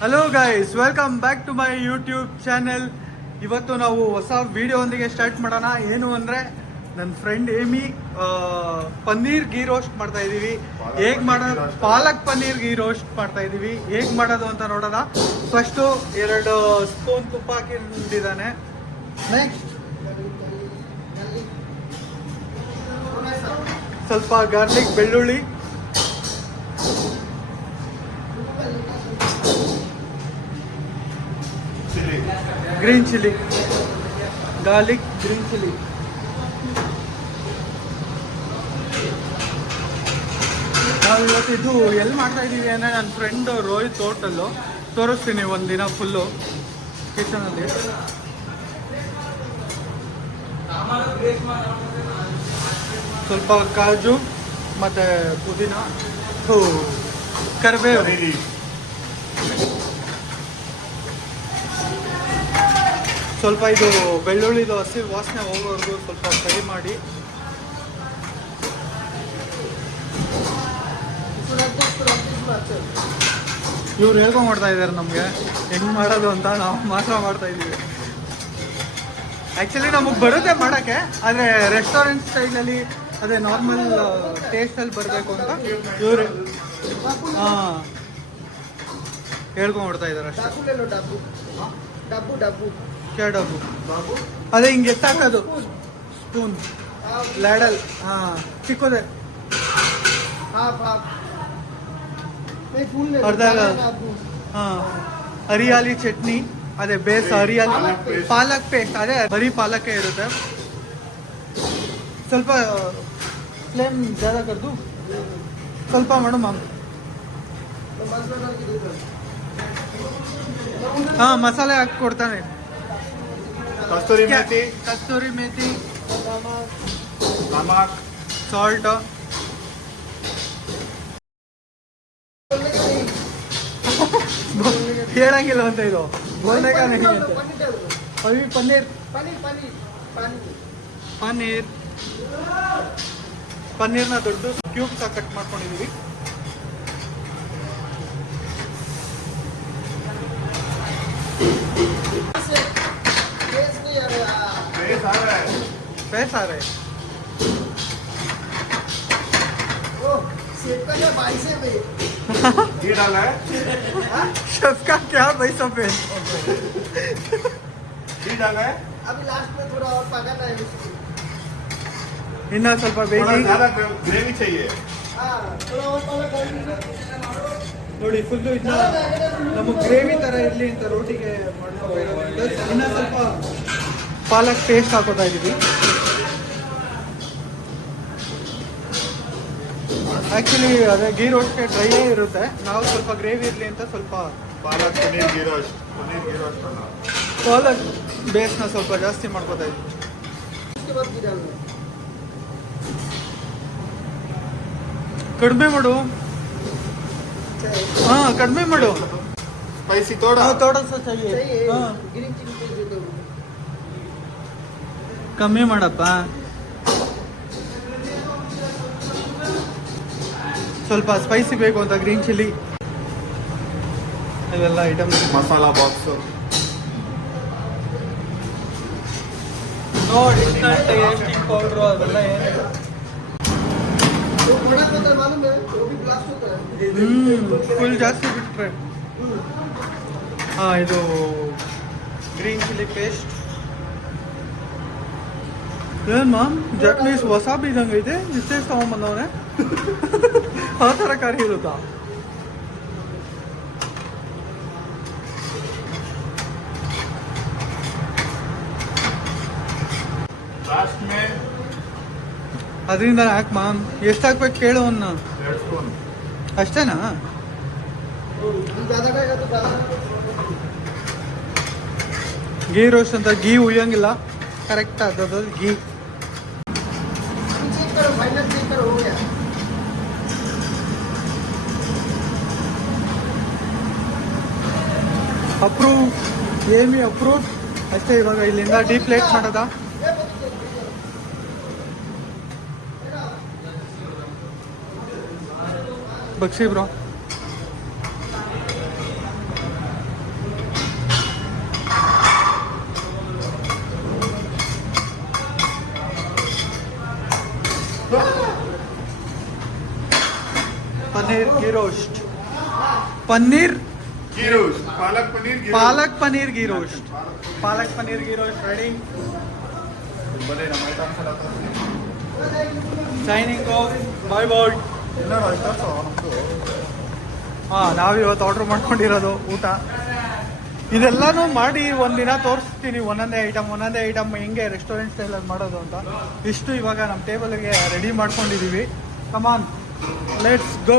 Hello guys, welcome back to my YouTube channel. ಇವತ್ತು ನಾವು ಹೊಸ ವಿಡಿಯೋ ಒಂದಿಗೆ ಸ್ಟಾರ್ಟ್ ಮಾಡೋಣ. ಏನು ಅಂದರೆ ನನ್ನ friend Amy paneer ghee roast ಮಾಡ್ತಾ ಇದ್ದೀವಿ. ಹೇಗೆ ಮಾಡೋದು, ಪಾಲಕ್ ಪನ್ನೀರ್ ಗೀ ರೋಸ್ಟ್ ಮಾಡ್ತಾ ಇದ್ದೀವಿ. ಹೇಗೆ ಮಾಡೋದು ಅಂತ ನೋಡೋಣ. ಫಸ್ಟು 2 ಸ್ಪೂನ್ ತುಪ್ಪ ಹಾಕಿಟ್ಟಿದ್ದಾನೆ. ನೆಕ್ಸ್ಟ್ ಸ್ವಲ್ಪ ಗಾರ್ಲಿಕ್, ಬೆಳ್ಳುಳ್ಳಿ, green chilli, garlic, green chilli. ನಾವು ಇವತ್ತು ಇದು ಎಲ್ಲಿ ಮಾಡ್ತಾ ಇದ್ದೀವಿ ಅಂದರೆ ನನ್ನ ಫ್ರೆಂಡ್ ರೋಹಿತ್ ಹೋಟೆಲ್ಲು ತೋರಿಸ್ತೀನಿ ಒಂದಿನ ಫುಲ್ಲು ಕಿಚನಲ್ಲಿ. ಸ್ವಲ್ಪ ಕಾಜು ಮತ್ತು ಪುದೀನ, ಕರಿಬೇವು, ಸ್ವಲ್ಪ ಇದು ಬೆಳ್ಳುಳ್ಳಿದು ಹಸಿ ವಾಸನೆ ಹೋಗೋವರೆಗೂ ಸ್ವಲ್ಪ ಫ್ರೈ ಮಾಡಿ. ಇವ್ರು ಹೇಳ್ಕೊಂಡು ಮಾಡ್ತಾ ಇದ್ದಾರೆ ನಮಗೆ ಹೆಂಗೆ ಮಾಡೋದು ಅಂತ. ನಾವು ಮಾತ್ರ ಮಾಡ್ತಾ ಇದ್ದೀವಿ. ಆ್ಯಕ್ಚುಲಿ ನಮಗೆ ಬರುತ್ತೆ ಮಾಡೋಕ್ಕೆ, ಆದರೆ ರೆಸ್ಟೋರೆಂಟ್ ಸ್ಟೈಲಲ್ಲಿ ಅದೇ ನಾರ್ಮಲ್ ಟೇಸ್ಟಲ್ಲಿ ಬರಬೇಕು ಅಂತ ಇವರು ಹೇಳ್ಕೊಂಡು ಮಾಡ್ತಾ ಇದ್ದಾರೆ ಅಷ್ಟೇ. ಕ್ಯಾ ಡಬ್ಬು? ಅದೇ ಹಿಂಗೆ ಎತ್ತಾಕೋದು ಸ್ಪೂನ್ ಲ್ಯಾಡಲ್. ಚಿಕ್ಕದೆ ಅರ್ಧಾಗ. ಹರಿಯಾಲಿ ಚಟ್ನಿ, ಅದೇ ಬೇಸ್ ಹರಿಯಾಲಿ, ಪಾಲಕ್ ಪೇಸ್ಟ್, ಅದೇ ಬರೀ ಪಾಲಕ್ಕೆ ಇರುತ್ತೆ. ಸ್ವಲ್ಪ ಫ್ಲೇಮ್ ಜಾದ ಕರ್ದು ಸ್ವಲ್ಪ ಮಾಡು ಮ್ಯಾಮ್. ಮಸಾಲೆ ಹಾಕಿ ಕೊಡ್ತಾನೆ. ಕಸ್ತೂರಿ ಮೇಥಿ, ನಮಕ್, ಸಾಲ್ಟ್. ಹೇಳಂಗಿಲ್ಲ ಅಂತ ಇದು ಬೋಲ್ದಾಗ ಪನ್ನೀರ್ನ ದೊಡ್ಡ ಕ್ಯೂಬ್ಸ್ ಕಟ್ ಮಾಡ್ಕೊಂಡಿದೀವಿ. पैस आ रहे घी डाला है शेफ का क्या भाई सफेद घी डाला है. अभी लास्ट में थोड़ा और पकाना है. इन्ना ಸ್ವಲ್ಪ ಬೇಯಿಸಿ. ज़्यादा ग्रेवी चाहिए. थोड़ा और पकाना. ನೋಡಿ ಫುಲ್ಲು ಇದನ್ನ ನಮಗೆ ಗ್ರೇವಿ ಥರ ಇರಲಿ ಅಂತ ರೋಟಿಗೆ ಮಾಡ್ಕೊಂಡು ಇನ್ನು ಸ್ವಲ್ಪ ಪಾಲಕ್ ಪೇಸ್ಟ್ ಹಾಕೋತಾ ಇದ್ದೀವಿ. ಆ್ಯಕ್ಚುಲಿ ಅದೇ ಗೀ ರೋಸ್ಟ್ಗೆ ಡ್ರೈಯೇ ಇರುತ್ತೆ. ನಾವು ಸ್ವಲ್ಪ ಗ್ರೇವಿ ಇರಲಿ ಅಂತ ಸ್ವಲ್ಪ ಪಾಲಕ್ ಪನ್ನೀರ್ ಗೀ ರೋಸ್ಟ್ ಪಾಲಕ್ ಬೇಸ್ನ ಸ್ವಲ್ಪ ಜಾಸ್ತಿ ಮಾಡ್ಕೋತಾ ಇದ್ದೀವಿ. ಕಡಿಮೆ ಮಾಡು. ಕಡಿಮೆ ಮಾಡು. ಸ್ಪೈಸಿ ತೋಡ सा चाहिए. ಕಮ್ಮಿ ಮಾಡಪ್ಪ. ಸ್ವಲ್ಪ ಸ್ಪೈಸಿ ಬೇಕು ಅಂತ ಗ್ರೀನ್ ಚಿಲ್ಲಿ ಇವೆಲ್ಲ ಐಟಮ್. ಮಸಾಲಾ ಬಾಕ್ಸ್ ನೋಡಿ ಟೇಸ್ಟಿಂಗ್ ಪೌಡ್ರು ಅವೆಲ್ಲ ಏನಿಲ್ಲ. ಫುಲ್ ಜಾಸ್ತಿ ಬಿಟ್ರೆ ಇದು ಗ್ರೀನ್ ಚಿಲ್ಲಿ ಪೇಸ್ಟ್. ಏನು ಮ್ಯಾಮ್ ಜಟ್ನೀಸ್ ವಸಾಬಿ ಇದ್ದಂಗೆ ಐತೆ. ಇಷ್ಟೇ ತಗೊಂಬಂದವನೇ ಆ ಥರ ಕರಿ ಇರುತ್ತಾ? ಅದರಿಂದ ಯಾಕೆ ಮ್ಯಾಮ್ ಎಷ್ಟು ಹಾಕ್ಬೇಕು ಕೇಳು ಅನ್ನ. 2 ಸ್ಪೂನ್ ಅಷ್ಟೇನಾ? ಗೀ ರೋಸ್ಟ್ ಅಂತ ಗೀ ಉಯ್ಯಂಗಿಲ್ಲ, ಕರೆಕ್ಟ್ ಅದ್ರದ್ದು ಗೀ. ಅಪ್ರೂವ್, ಏಮಿ ಅಪ್ರೂವ್ ಅಷ್ಟೇ. ಇವಾಗ ಇಲ್ಲಿಂದ ಡೀಪ್ಲೇಟ್ ಮಾಡೋದ. ಬಗ್ಸಿ bro. Paneer ghee roast. Paneer ghee roast, palak paneer ghee palak paneer ghee roast. Palak paneer ghee roast ready. ಬನ್ನಿ ನಮ್ಮ ಐಟಮ್ಸ್ ಎಲ್ಲ ತೋರಿಸ್ತೀನಿ. Signing off. Bye bye. ಎಲ್ಲರೂ ಐಟಮ್ಸ್ ನಮ್ಮದು. ಹಾಂ, ನಾವಿವತ್ತು ಆರ್ಡ್ರ್ ಮಾಡ್ಕೊಂಡಿರೋದು ಊಟ. ಇದೆಲ್ಲನೂ ಮಾಡಿ ಒಂದಿನ ತೋರಿಸ್ತೀನಿ, ಒಂದೊಂದೇ ಐಟಮ್ ಹೆಂಗೆ ರೆಸ್ಟೋರೆಂಟ್ ಸ್ಟೈಲಲ್ಲಿ ಮಾಡೋದು ಅಂತ. ಇಷ್ಟು ಇವಾಗ ನಮ್ಮ ಟೇಬಲ್ಗೆ ರೆಡಿ ಮಾಡ್ಕೊಂಡಿದ್ದೀವಿ. ಕಮಾನ್, ಲೆಟ್ಸ್ ಗೋ.